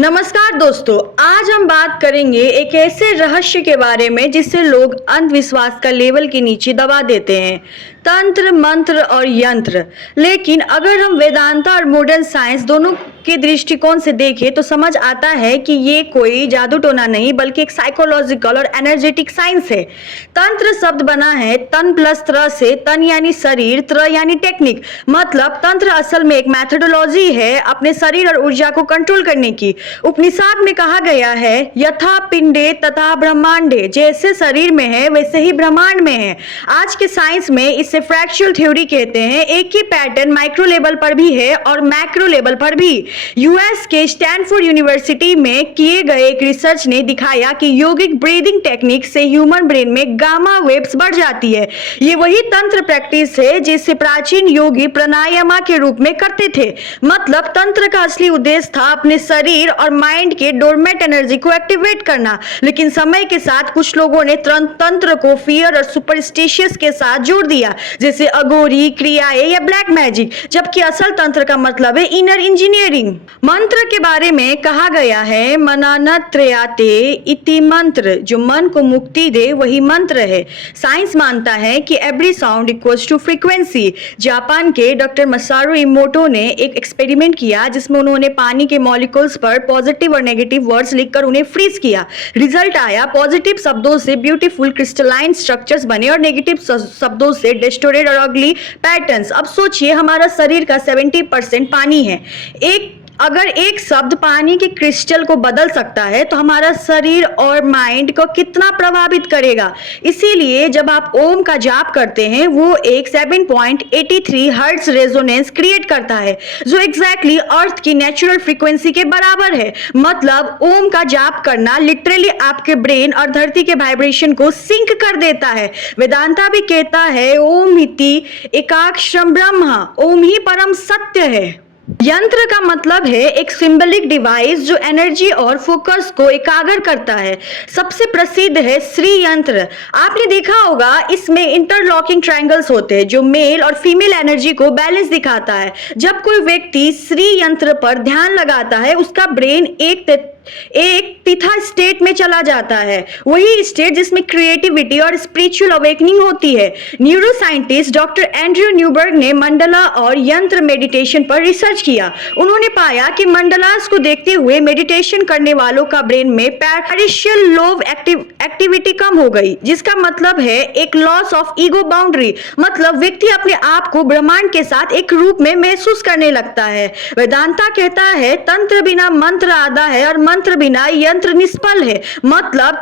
नमस्कार दोस्तों, आज हम बात करेंगे एक ऐसे रहस्य के बारे में जिससे लोग अंधविश्वास का लेवल के नीचे दबा देते हैं। तंत्र, मंत्र और यंत्र। लेकिन अगर हम वेदांता और मॉडर्न साइंस दोनों के दृष्टिकोण से देखें तो समझ आता है कि ये कोई जादू टोना नहीं बल्कि एक साइकोलॉजिकल और एनर्जेटिक साइंस है। तंत्र शब्द बना है तन प्लस त्र से। तन यानी शरीर, त्र यानी टेक्निक। मतलब तंत्र असल में एक मैथोडोलॉजी है अपने शरीर और ऊर्जा को कंट्रोल करने की। उपनिषद में कहा गया है यथा पिंडे तथा ब्रह्मांडे, जैसे शरीर में है वैसे ही ब्रह्मांड में है। आज के साइंस में इसे फ्रैक्चुअल थ्योरी कहते हैं। एक ही पैटर्न माइक्रो लेवल पर भी है और मैक्रो लेवल पर भी। यूएस के स्टैनफोर्ड यूनिवर्सिटी में किए गए एक रिसर्च ने दिखाया कि योगिक ब्रीदिंग टेक्निक से ह्यूमन ब्रेन में गामा वेव्स बढ़ जाती है। ये वही तंत्र प्रैक्टिस है जिसे प्राचीन योगी प्राणायाम के रूप में करते थे। मतलब तंत्र का असली उद्देश्य था अपने शरीर और माइंड के डोरमेट एनर्जी को एक्टिवेट करना। लेकिन समय के साथ कुछ लोगों ने तंत्र को फियर और सुपरस्टिशियस के साथ जोड़ दिया, जैसे अघोरी क्रियाएं या ब्लैक मैजिक, जबकि असल तंत्र का मतलब है इनर इंजीनियरिंग। मंत्र के बारे में कहा गया है मननत्रयाते इति मंत्र, जो मन को मुक्ति दे वही मंत्र है। साइंस मानता है कि every sound equals to frequency. Japan के डॉक्टर मसारू इमोटो ने एक एक्सपेरिमेंट किया जिसमें उन्होंने पानी के मॉलिक्यूल्स पर पॉजिटिव और नेगेटिव वर्ड्स लिखकर उन्हें फ्रीज किया। रिजल्ट आया, पॉजिटिव शब्दों से ब्यूटीफुल क्रिस्टलाइन स्ट्रक्चर्स बने और नेगेटिव शब्दों से डिस्टोर्टेड और अगली पैटर्न्स। अब सोचिए, हमारा शरीर का 70% पानी है। अगर एक शब्द पानी के क्रिस्टल को बदल सकता है तो हमारा शरीर और माइंड को कितना प्रभावित करेगा। इसीलिए जब आप ओम का जाप करते हैं वो एक 7.83 हर्ट्ज रेजोनेंस क्रिएट करता है, जो एग्जैक्टली अर्थ की नेचुरल फ्रीक्वेंसी के बराबर है। मतलब ओम का जाप करना लिटरली आपके ब्रेन और धरती के वाइब्रेशन को सिंक कर देता है। वेदांता भी कहता है ओम इति एकाक्षरम ब्रह्म, ओम ही परम सत्य है। यंत्र का मतलब है एक सिंबलिक डिवाइस जो एनर्जी और फोकस को एकाग्र करता है। सबसे प्रसिद्ध है श्री यंत्र। आपने देखा होगा, इसमें इंटरलॉकिंग ट्रायंगल्स होते हैं जो मेल और फीमेल एनर्जी को बैलेंस दिखाता है। जब कोई व्यक्ति श्री यंत्र पर ध्यान लगाता है उसका ब्रेन एक तिथा स्टेट में चला जाता है, वही स्टेट जिसमें क्रिएटिविटी और स्पिरिचुअल अवेकनिंग होती है। न्यूरोसाइंटिस्ट डॉक्टर एंड्रयू न्यूबर्ग ने मंडला और यंत्र मेडिटेशन पर रिसर्च किया। उन्होंने पाया कि मंडलास को देखते हुए मेडिटेशन करने वालों का ब्रेन में पैरिशियल लोब एक्टिविटी कम हो गई, जिसका मतलब है एक लॉस ऑफ ईगो बाउंड्री। मतलब व्यक्ति अपने आप को ब्रह्मांड के साथ एक रूप में महसूस करने लगता है। वेदांता कहता है तंत्र बिना मंत्र आधा है और मंत्र बिना यंत्र निष्फल है। मतलब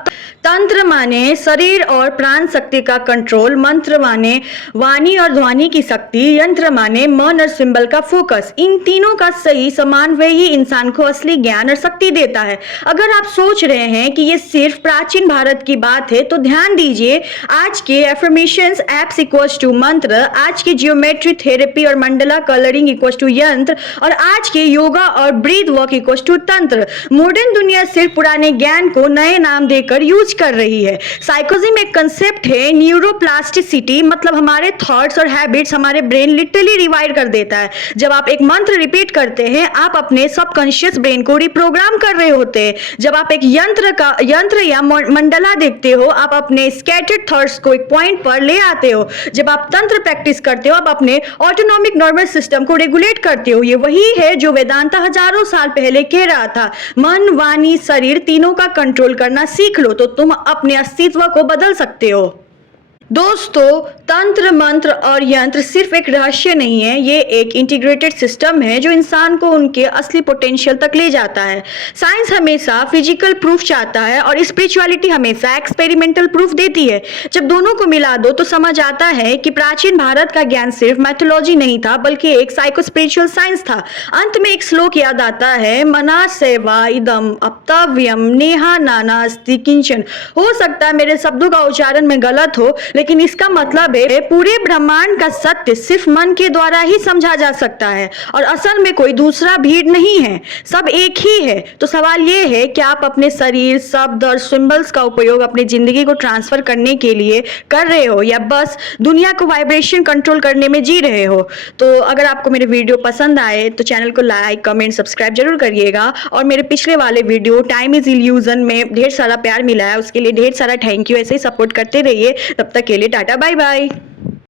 तंत्र माने शरीर और प्राण शक्ति का कंट्रोल, मंत्र माने वाणी और ध्वनि की शक्ति, यंत्र माने मन और सिंबल का फोकस। इन तीनों का सही समन्वय ही इंसान को असली ज्ञान और शक्ति देता है। अगर आप सोच रहे हैं कि ये सिर्फ प्राचीन भारत की बात है तो ध्यान दीजिए, आज के एफर्मेशंस एप्स इक्वल्स टू मंत्र, आज की जियोमेट्री थेरेपी और मंडला कलरिंग इक्वल्स टू यंत्र, और आज के योगा और ब्रीथ वर्क इक्वल्स टू तंत्र। मॉडर्न दुनिया सिर्फ पुराने ज्ञान को नए नाम देकर यूज कर रही है। साइकोलॉजी में एक कंसेप्ट है न्यूरोप्लास्टिसिटी। मतलब हमारे थॉट्स और हैबिट्स हमारे ब्रेन लिटरली रिवाइर कर देता है। जब आप एक मंत्र रिपीट करते हैं आप अपने सबकॉन्शियस ब्रेन को रिप्रोग्राम कर रहे होते हैं। जब आप एक यंत्र या मंडला देखते हो आप अपने स्कैटर्ड थॉट्स को एक पॉइंट पर ले आते हो। जब आप तंत्र प्रैक्टिस करते हो आप अपने ऑटोनॉमिक नर्वस सिस्टम को रेगुलेट करते हो। ये वही है जो वेदांता हजारों साल पहले कह रहा था, मन वाणी शरीर तीनों का कंट्रोल करना सीख लो तो तुम अपने अस्तित्व को बदल सकते हो। दोस्तों, तंत्र, मंत्र और यंत्र सिर्फ एक रहस्य नहीं है, ये एक इंटीग्रेटेड सिस्टम है जो इंसान को उनके असली पोटेंशियल तक ले जाता है। साइंस हमेशा फिजिकल प्रूफ चाहता है और स्पिरिचुअलिटी हमेशा एक्सपेरिमेंटल प्रूफ देती है। जब दोनों को मिला दो तो समझ आता है कि प्राचीन भारत का ज्ञान सिर्फ मैथोलॉजी नहीं था बल्कि एक साइको स्पिरिचुअल साइंस था। अंत में एक श्लोक याद आता है, मना सेवा इदम अप्तव्यम नेहा नाना अस्ति किंचन। हो सकता है मेरे शब्दों का उच्चारण में गलत हो, लेकिन इसका मतलब है पूरे ब्रह्मांड का सत्य सिर्फ मन के द्वारा ही समझा जा सकता है और असल में कोई दूसरा भीड़ नहीं है, सब एक ही है। तो सवाल ये है कि आप अपने शरीर, शब्द और सिंबल्स का उपयोग अपनी जिंदगी को ट्रांसफर करने के लिए कर रहे हो या बस दुनिया को वाइब्रेशन कंट्रोल करने में जी रहे हो। तो अगर आपको मेरे वीडियो पसंद आए तो चैनल को लाइक, कमेंट, सब्सक्राइब जरूर करिएगा और मेरे पिछले वाले वीडियो टाइम इज इल्यूजन में ढेर सारा प्यार मिला है, उसके लिए ढेर सारा थैंक यू। ऐसे ही सपोर्ट करते रहिए। तब तक के लिए टाटा, बाय बाय।